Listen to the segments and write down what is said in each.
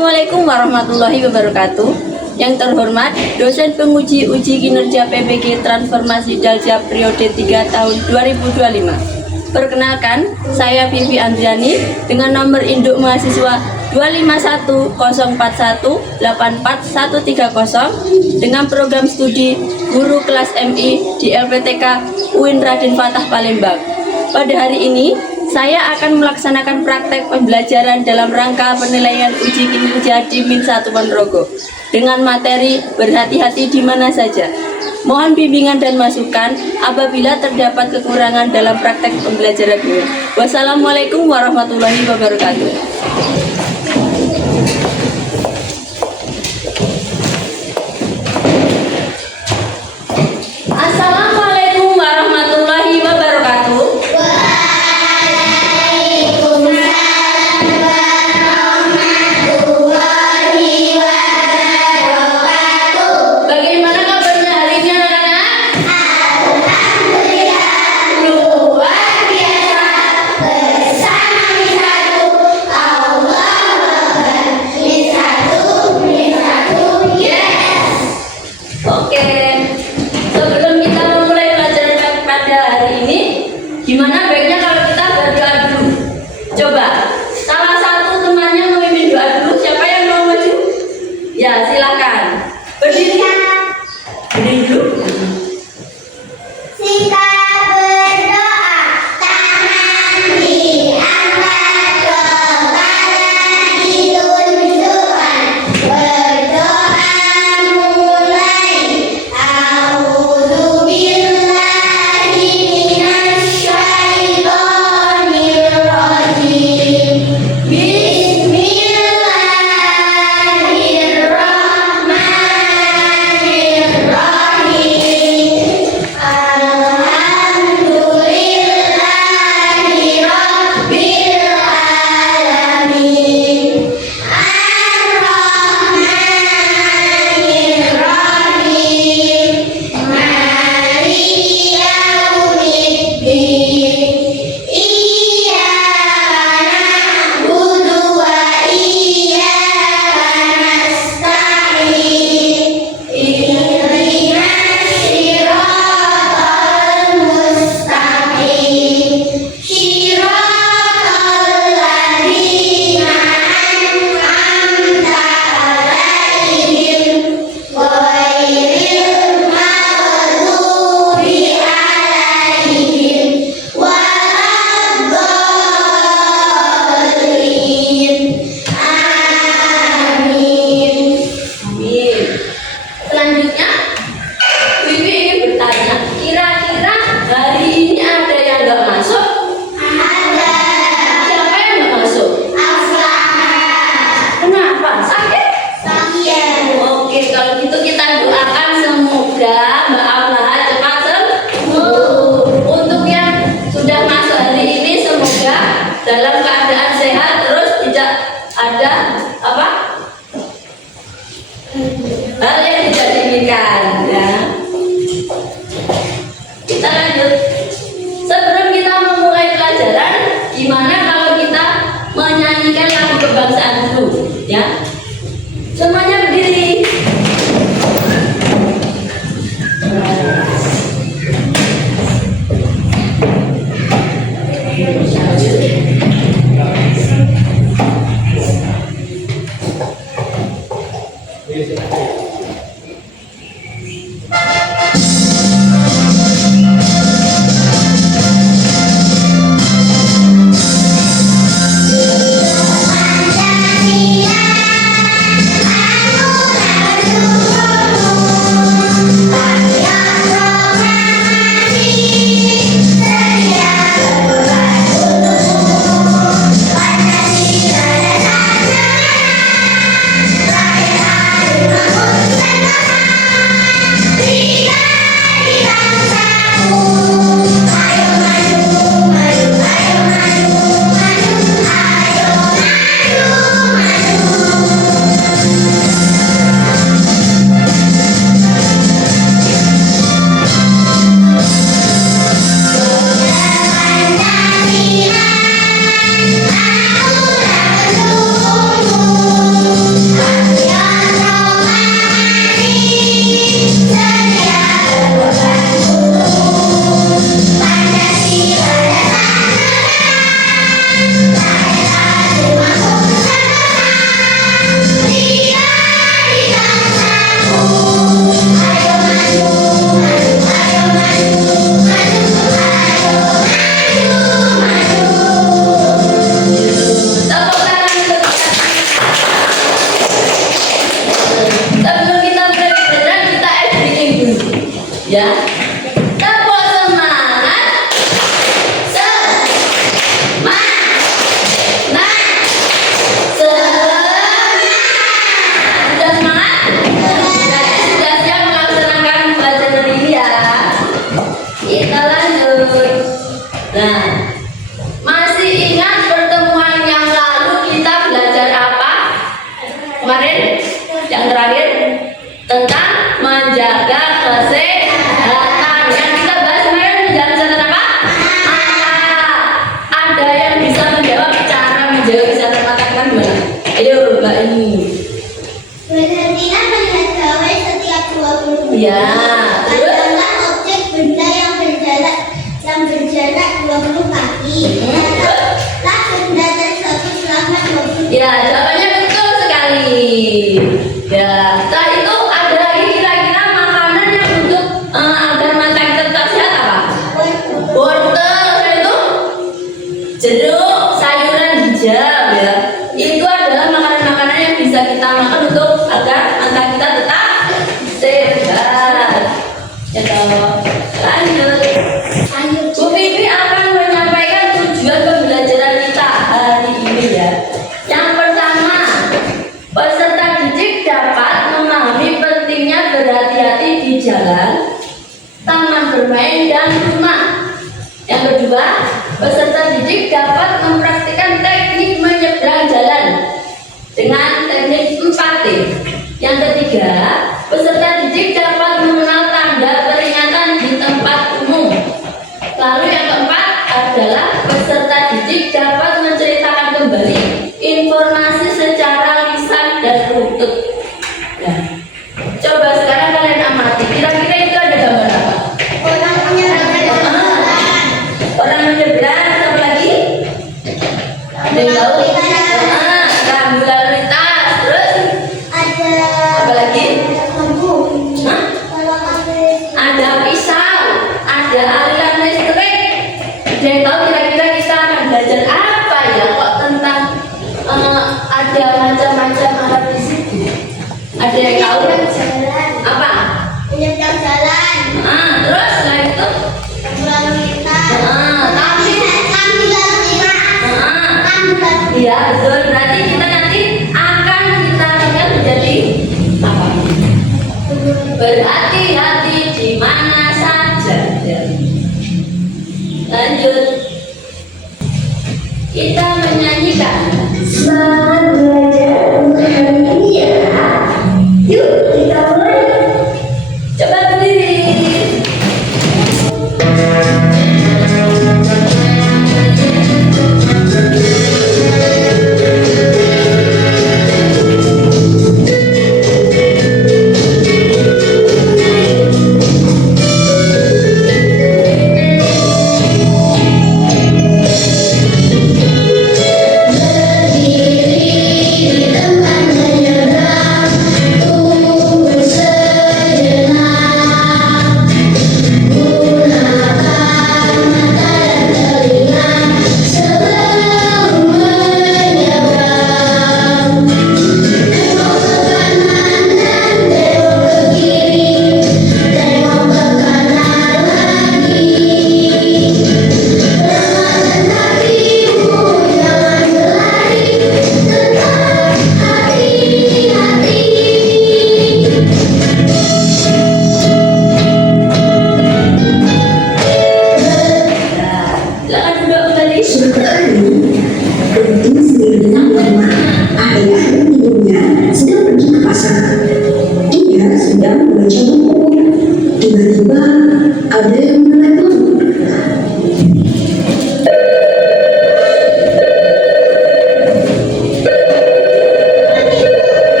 Assalamualaikum warahmatullahi wabarakatuh. Yang terhormat, dosen penguji uji kinerja PPG Transformasi Dalja periode 3 tahun 2025. Perkenalkan, saya Vivi Andriani dengan nomor induk mahasiswa 25104184130 dengan program studi Guru Kelas MI di LPTK UIN Raden Fatah Palembang. Pada hari ini, saya akan melaksanakan praktek pembelajaran dalam rangka penilaian uji kinerja di Min1 Ponorogo dengan materi berhati-hati di mana saja. Mohon bimbingan dan masukan apabila terdapat kekurangan dalam praktek pembelajaran ini. Wassalamualaikum warahmatullahi wabarakatuh. Assalamualaikum warahmatullahi wabarakatuh. Bagaimana kabarnya hari ini anak-anak? Alhamdulillah, luar biasa. Bersama Min1, Allah Akbar. Min1, yes. Oke. Sebelum kita memulai pelajaran pada hari ini, gimana baiknya kalau kita berdoa dulu? Coba, salah satu temannya memimpin doa dulu. Siapa yang mau maju? Ya, silakan. Berdiri. Berdiri dulu. Kita berdoa, tangan diangkat, kepala ditundukkan. Berdoa mulai. A'udzubillahi minasyaitonirrajim. Bismillahirrahmanirrahim. Alhamdulillahi Rabbil Alamin. Ar-Rahmanir-Rahim. Maliki yaumiddin. Iyyaka na'budu wa iyyaka nasta'in. Ihdinas siratal mustaqim. Siratal ladzina an'amta 'alaihim ghairil maghdubi 'alaihim waladdallin. Amin. Amin. Selanjutnya, Wiwi ingin bertanya, kira-kira hari ini ada yang nggak masuk? Ada Siapa yang nggak masuk? Aflahan. Kenapa? Sakit? Sakit. Oke, kalau gitu kita doakan semoga Mbak Aflaha cepat sembuh. Untuk yang sudah masuk hari ini, semoga dalam keadaan sehat, terus tidak ada apa? Hal yang tidak diinginkan, ya. Kita lanjut. Sebelum kita memulai pelajaran, gimana kalau kita menyanyikan lagu kebangsaan dulu, ya? Semuanya berdiri. Ya. Tepuk semangat. Sudah semangat? Sudah siap melaksanakan pelajaran ini ya? Kita lanjut. Nah, masih ingat pertemuan yang lalu kita belajar apa? Kemarin? Yang terakhir? Tentang menjaga kesehatan. Yang kita bahas kemarin menjaga kesehatan apa? Ada yang bisa menjawab cara menjaga kesehatan mata kan gimana? Ayo Mbak ini. Berhentilah melihat gawai setiap 20 menit. Ya, terus? Pandanglah objek benda yang berjarak 20 kaki. Lihatlah benda tersebut selama 20 menit. Ya, jawabannya betul sekali. Ya, setelah itu ada lagi kira-kira makanan yang untuk agar mata kita tetap sehat apa? Wortel, itu jeruk, sayuran hijau ya. Itu adalah makanan-makanan yang bisa kita makan untuk agar mata kita tetap sehat. Ya toh. Lanjut. Bu Pipi akan menyampaikan tujuan pembelajaran kita hari ini ya. Yang pertama, peserta didik dapat memahami pentingnya berhati-hati di jalan, taman bermain, dan rumah. Yang kedua, peserta didik dapat mempraktikkan teknik menyeberang jalan dengan teknik 4T. Yang ketiga, peserta didik dapat mengenal tanda peringatan di tempat umum. Lalu yang keempat adalah peserta didik dapat menceritakan kembali informasi secara lisan dan lutut. Nah, coba sekarang kalian amati. Kira-kira itu ada gambar apa? Orang menyeberang jalan. Orang menyeberang, apa lagi? Ada yang tahu? Rambu lalu lintas. Terus Ada apa lagi? lampu. Hah? Kalau ada Ada pisau, ada aliran listrik. Ada yang tahu kira-kira kita akan belajar apa ya kok tentang ada macam-macam alat di situ? Ada yang tahu? jalan. Apa? Menyeberang jalan. Terus setelah itu? Lampu lalu lintas. Tapi Lampu lalu lintas. Lampu lalu iya betul. Berarti kita nanti akan kita lihat menjadi apa? Berhati-hati di mana saja. Ya. Lanjut. Kita menyanyikan semangat belajar untuk hari ini ya. Yuk kita mulai. Coba berdiri.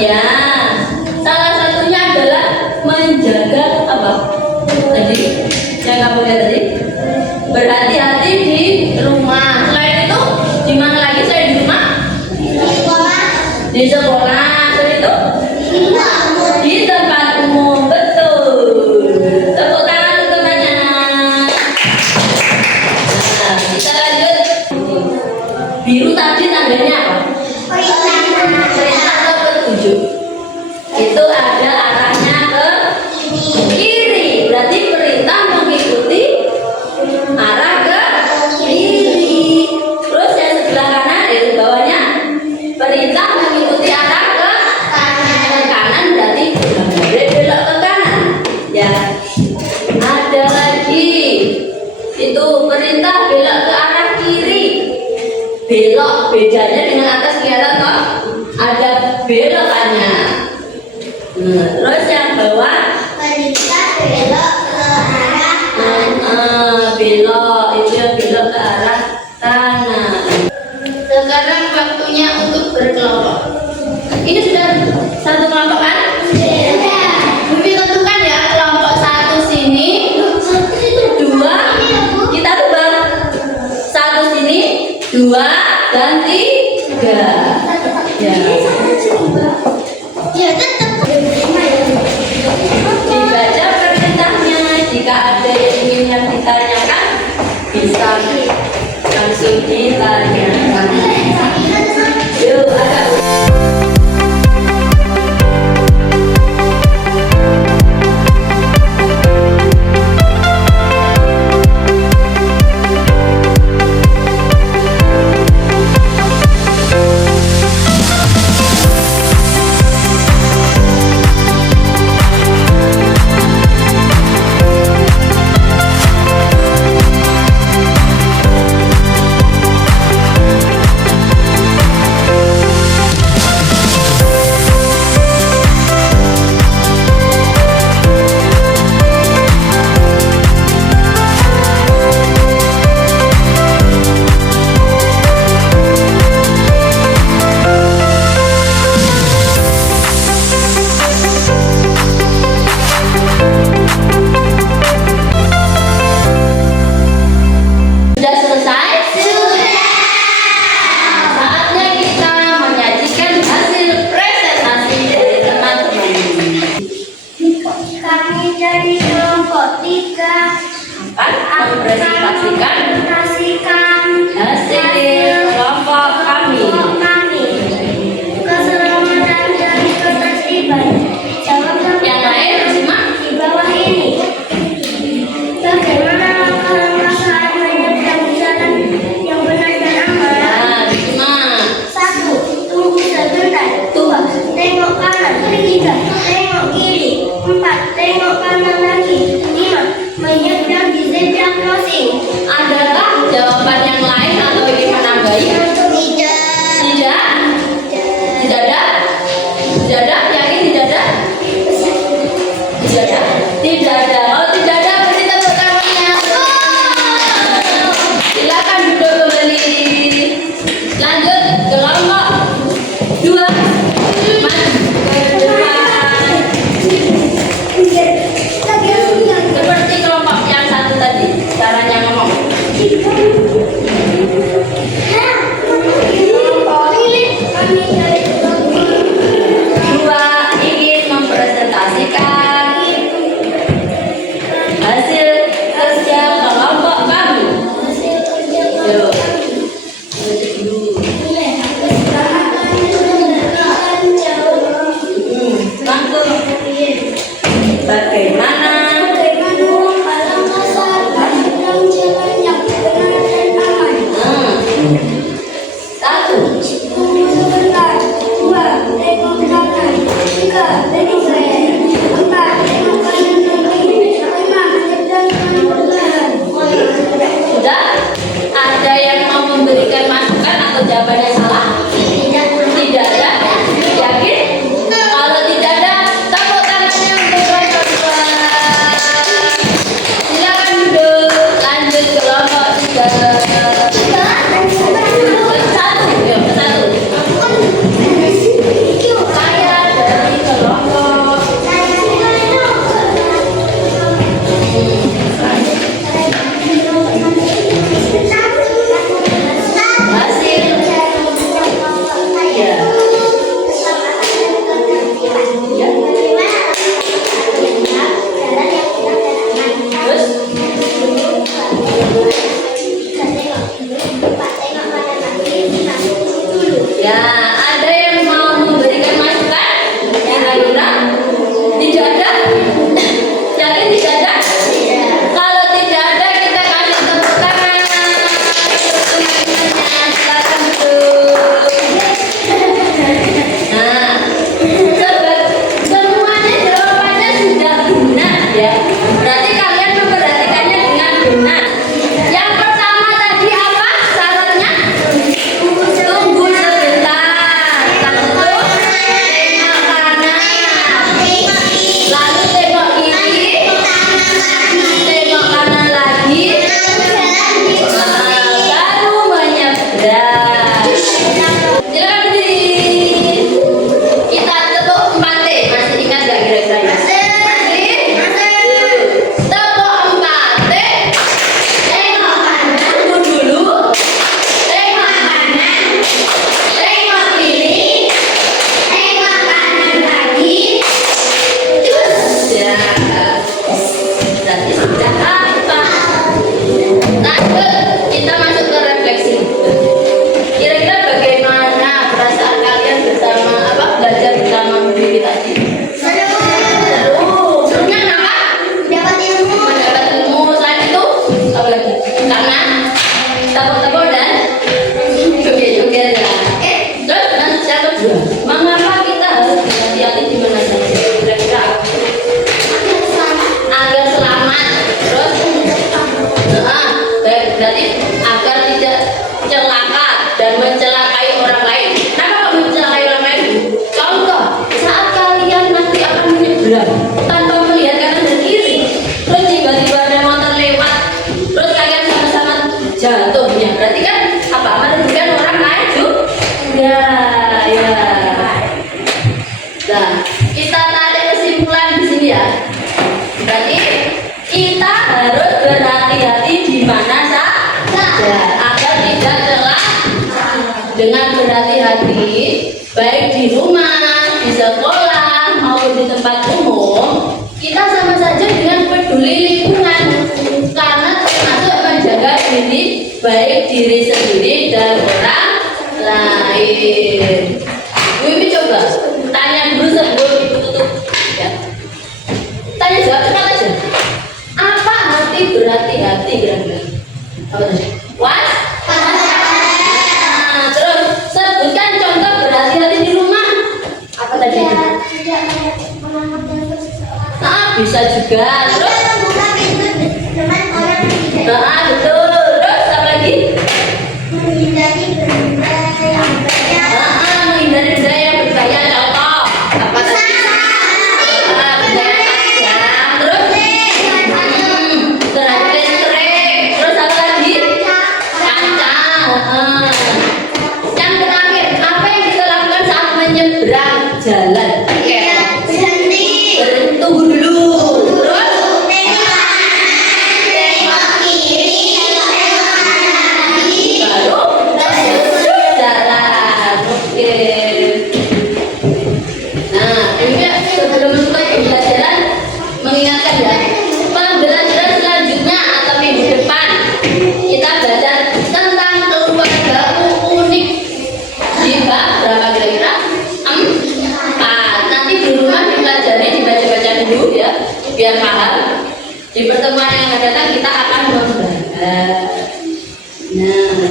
Ya, salah satunya adalah menjaga apa? Tadi yang kamu lihat tadi, berhati-hati di rumah. Selain itu, di mana lagi saya di rumah? Di sekolah. Di sekolah. Selain itu, Di rumah. di tempat umum. Betul. Tepuk tangan untuk Nanya. Nah, kita lanjut. Biru tadi tandanya apa? Perintah atau petunjuk? Itu ada arahnya ke kiri. Berarti perintah mengikuti arah ke kiri. Terus yang sebelah kanan itu bawahnya perintah mengikuti arah ke kanan. Berarti nggak boleh belok ke kanan. Ya. Ada lagi. Itu perintah belok ke arah kiri. Belok bedanya dengan atas kelihatan kok ada belokannya. Terus yang bawah Perintah belok ke arah belok itu yang belok ke arah kanan. Sekarang waktunya untuk berkelompok. Ini sudah satu kelompok kan? Bumi tentukan ya kelompok satu sini, dua kita tebak. Satu sini, dua dan tiga. Ya. Ya tetap. Dibaca perintahnya. Jika ada yang ditanyakan, bisa langsung ditanyakan. Yuk, ada. Nah, kita tarik kesimpulan di sini ya. Berarti kita harus berhati-hati di mana saja agar tidak telat. Dengan berhati-hati baik di rumah, di sekolah maupun di tempat umum, kita sama saja dengan peduli lingkungan karena termasuk menjaga diri baik diri sendiri dan orang lain. Bu Ibi coba tanya dulu sebelum Ibu tutup ya. Tanya jawab cepat aja. Apa arti berhati-hati kira-kira? Apa tadi? Nah, terus sebutkan contoh berhati-hati di rumah. Apa tadi? Tidak menangkap seseorang. Nah, bisa juga. Terus Membuka pintu dengan orang yang tidak nah, betul. Terus apa lagi? menghindari benda yang berbahaya. Nah, menghindari benda yang berbahaya. Contoh apa tadi? Nah, benda yang tajam. Terus terhadap listrik. Terus apa lagi? Kaca. Yang terakhir, apa yang kita lakukan saat menyeberang jalan? Berhenti. Tunggu dulu. Terus Tengok kiri, tengok kanan. baru jalan. Oke. Nah, ini sebelum mulai pembelajaran mengingatkan ya, pembelajaran selanjutnya atau minggu depan kita belajar tentang keluargaku unik di bab berapa kira-kira? 4. Nanti di rumah dipelajari, dibaca-baca dulu ya biar paham. Di pertemuan yang akan datang kita akan membahas. Nah,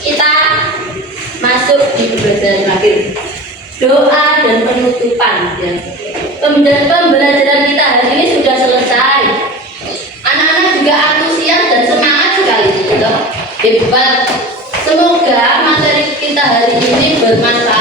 kita masuk di pembelajaran terakhir, doa dan penutupan ya. Pembelajaran kita hari ini sudah selesai. Anak-anak juga antusias dan semangat sekali gitu. Hebat. Semoga materi kita hari ini bermanfaat